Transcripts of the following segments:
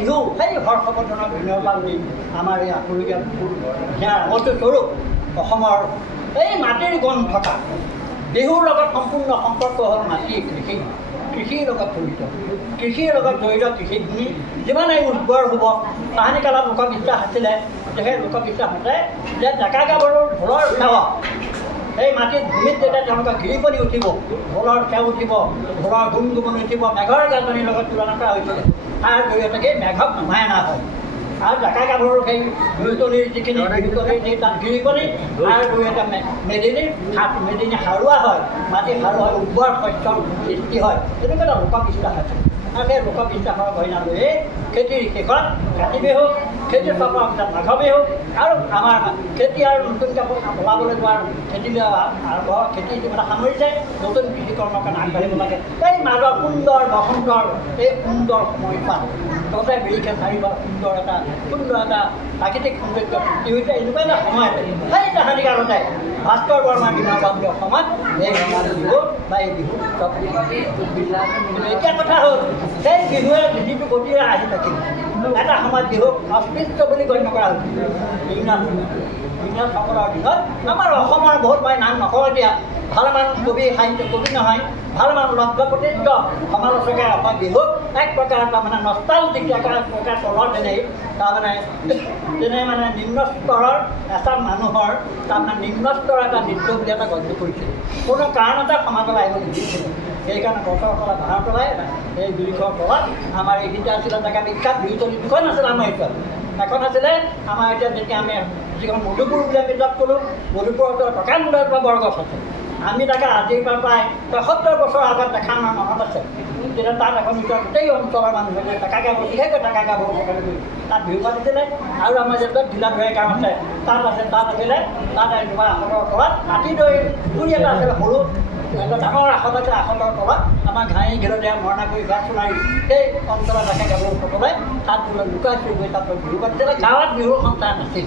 বিহু সেই হৰ্ষবৰ্ধনৰ বিনয়বান দিন আমাৰ এই আপুৰুগীয়া ইয়াৰ আমোদটো স্বৰূপ অসমৰ এই মাটিৰ গণ থকা বিহুৰ লগত সম্পূৰ্ণ সম্পৰ্ক হ'ল মাটি কৃষি কৃষিৰ লগত জড়িত কৃষিভূমি যিমানেই উৰ্বৰ হ'ব তাহানি কালত লোকবিশ্বাস আছিলে যে সেই লোকবিশ্বাস মতে যে ডেকা গাভৰুৰ ঢোলৰ সেৱা এই মাটিত ভূমিত যেতিয়া তেওঁলোকৰ গিৰিপনি উঠিব ঢোলৰ খেও উঠিব ঢোলৰ গুণগুমনি উঠিব মেঘৰ গাজনিৰ লগত তুলনা কৰা হৈছিলে তাৰ জৰিয়তে মেঘক নমাই অনা হয় আৰু ডেকা গাভৰুৰ সেই বিহুতলিৰ যিখিনি বিহুতলিৰ যি তাত গিৰিপনি তাৰ জৰিয়তে মেদিনী সাৰুৱা হয় মাটি সাৰুৱা হয় উৰ্বৰ শস্যৰ সৃষ্টি হয় তেনেকুৱা এটা লোকবিশ্বাস আছে আৰু সেই লোকবিশ্বাসৰ গহনা লৈয়ে খেতিৰ শেষত কাতি বিহু খেতিৰ চপোৱাৰ পিছত মাঘ বিহু আৰু আমাৰ খেতি আৰু নতুন কাপোৰ ওলাবলৈ যোৱাৰ খেতিলৈ আৰম্ভ খেতি ইতিমধ্যে সামৰিছে নতুন কৃষিকৰ্মৰ কাৰণে আগবাঢ়িব লাগে এই মাজৰ সুন্দৰ বসন্তৰ এই সুন্দৰ সময়ছোৱাত ততে বিৰিখে চাৰিবাৰ সুন্দৰ এটা প্ৰাকৃতিক সৌন্দৰ্য সৃষ্টি হৈছে এনেকুৱা এটা সময়ত সেই তাহানি কাৰণতে ভাস্কৰ বৰ্মাৰ দিনৰ বাবে অসমত এই ৰঙালী বিহু বা এই বিহু উৎসৱ এতিয়া কথা হ'ল সেই বিহুৱে যিটো গতিৰে আহি থাকিল এটা সময়ত বিহুক অস্তিত্ব বুলি গণ্য কৰা হৈছিল ইংৰাজসকলৰ দিনত আমাৰ অসমৰ বহুত মই নাম নকওঁ এতিয়া ভালমান কবি সাহিত্য কবি নহয় ভালমান লক্ষ্যপ্ৰতিষ্ঠ সমালোচকে অসম বিহুক এক প্ৰকাৰ তাৰমানে নষ্টালজিক এক প্ৰকাৰ তলৰ তেনে মানে নিম্ন স্তৰৰ এটা মানুহৰ তাৰমানে নিম্ন স্তৰৰ এটা নৃত্য বুলি এটা গণ্য কৰিছিল কোনো কাৰণতে সমাজলৈ আহিব নিদিছিল সেইকাৰণে গছৰ তলত বাঁহৰ তলাই এই বিৰিখৰ তলত আমাৰ এইকেইটা আছিলে জেগা বিখ্যাত বিহুতলি দুখন আছিলে আমাৰ এতিয়া এখন আছিলে আমাৰ এতিয়া যেতিয়া আমি যিখন মধুপুৰ বুলি আমি তাত ক'লোঁ মধুপুৰৰ ওচৰত টকামূলৰ পৰা বৰগছ আছে আমি তাকে আজিৰ পৰা প্ৰায় ৭০ বছৰ আগত দেখা আমাৰ মনত আছে তেতিয়া তাত এখন ভিতৰত গোটেই অঞ্চলৰ মানুহে ডেকা গাভৰু বিশেষকৈ ডেকা গাভৰু তাত বিহু পাতিছিলে আৰু আমাৰ যেতিয়া ঢিলাধুৰাই গাঁও আছে তাত আছিলে তাত এজোপা আখতৰ তলত মাটি দৈ পুৰি এটা আছিলে সৰু এটা ডাঙৰ আখত আছে আখতৰ তলত আমাৰ ঘাঁহি ঘেলতীয়া মৰণা কৰি গাছ চলাই সেই অঞ্চলৰ ডেকা গাভৰুসকলে তাত বোলে লুকাই চুৰি কৰি তাত বিহু পাতিছিলে গাঁৱত বিহুৰ সন্তান নাছিল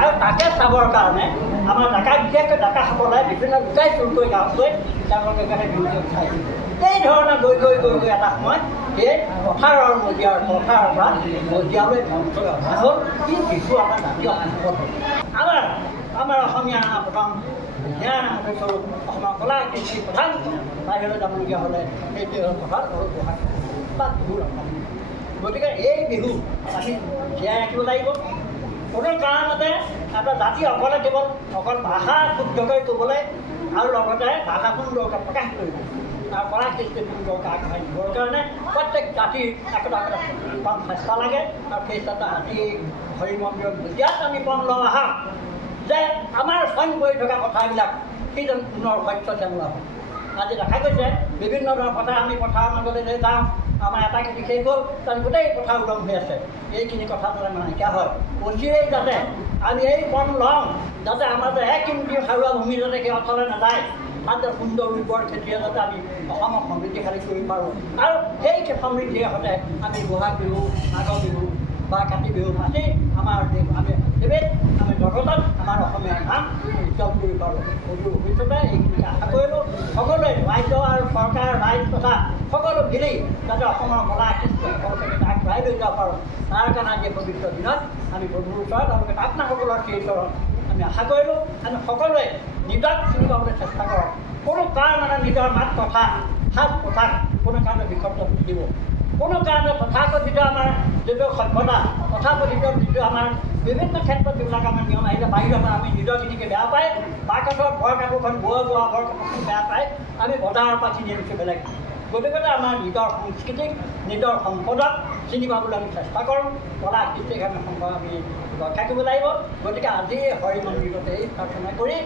আৰু তাকে চাবৰ কাৰণে আমাৰ বিশেষকৈ ডেকাসকলে বিভিন্ন লুকাই চুৰ কৰি গাঁৱত গৈ তেওঁলোকে বিহু উঠাইছিল এই ধৰণে গৈ এটা সময়ত সেই পথাৰৰ পৰা মজিয়ালৈ অঞ্চল অহা হ'ল কি বিহু আমাৰ জাতীয় সম্পদ হ'ল আমাৰ অসমীয়া প্ৰথম জ্ঞান স্বৰূপ অসমৰ কলা কৃষি প্ৰধান বাহিৰলৈ যাবলগীয়া হ'লে সেইটোৱে হ'ল পথাৰ আৰু বহাগ বা বিহুৰ অসম গতিকে এই বিহু আমি জীয়াই ৰাখিব লাগিব কোনো কাৰণতে এটা জাতি অকল ভাষা শুদ্ধকৈ ক'বলৈ আৰু লগতে ভাষা সুন্দৰকৈ প্ৰকাশ কৰিব তাৰ কলা সৃষ্টি সুন্দৰকৈ আগবঢ়াই দিবৰ কাৰণে প্ৰত্যেক জাতিৰ একোটা কম চেষ্টা লাগে আৰু সেই চেষ্টা আজি হৰি মন্দিৰত বুজিয়াত আমি কম লওঁ আহা যে আমাৰ স্বয়ং কৰি থকা কথাবিলাক সি যেন পুনৰ সত্য তেওঁলোক হয় আজি দেখা গৈছে বিভিন্ন ধৰণৰ কথা আমি পথাৰৰ মাজলৈ যে যাওঁ আমাৰ এটা খেতি শেষ হ'ল তাত গোটেই কথা উদং হৈ আছে এইখিনি কথা যাতে নাইকিয়া হয় অচিৰেই যাতে আমি এই পণ লওঁ যাতে আমাৰ যে এক ইঞ্চি সাৰুৱা ভূমি যাতে সেই অঞ্চলে নাযায় তাতে সুন্দৰ উৰ্বৰ খেতিয়ে যাতে আমি অসমক সমৃদ্ধিশালী কৰিব পাৰোঁ আৰু সেই সমৃদ্ধিৰ সৈতে আমি বহাগ বিহু মাঘ বিহু বা কাতি বিহু পাতি আমাৰ আমি জগতত আমাৰ অসমীয়াৰ নাম উজ্জ্বল কৰিব পাৰোঁ গতিকে ভৱিষ্যতে এইখিনি আশা কৰিলোঁ সকলোৱে ৰাজ্য আৰু চৰকাৰ ৰাইজ তথা সকলো মিলি যাতে অসমৰ কলা কৃষ্টি সংস্কৃতিক আগবঢ়াই লৈ যাব পাৰোঁ তাৰ কাৰণে আজি পবিত্ৰ দিনত আমি প্ৰভুৰ ওচৰত তেওঁলোকে আপোনাসকলৰ সেই ওচৰত আমি আশা কৰিলোঁ আমি সকলোৱে নিজক চিনি পাবলৈ চেষ্টা কৰক কোনো কাৰণে নিজৰ মাত কথা সাজ পোছাক কোনো কাৰণে বিকল্প নিদিব কোনো কাৰণে তথাকথিত আমাৰ যিটো সভ্যতা তথাকথিত যিটো আমাৰ বিভিন্ন ক্ষেত্ৰত যিবিলাক আমাৰ নিয়ম আহিলে বাহিৰৰ পৰা আমি নিজৰখিনিকে বেয়া পায় বাকচৰ ভৰ কাপোৰখন ভৰ কাপোৰখন বেয়া পায় আমি বজাৰৰ পৰা চিনি আনিছোঁ বেলেগ গতিকে আমাৰ নিজৰ সংস্কৃতিক নিজৰ সম্পদক চিনি পাবলৈ আমি চেষ্টা কৰোঁ কলা কৃষ্টিক আমি সম্পদ আমি ৰক্ষা কৰিব লাগিব গতিকে আজি হৰি মন্দিৰতে এই প্ৰাৰ্থনা কৰি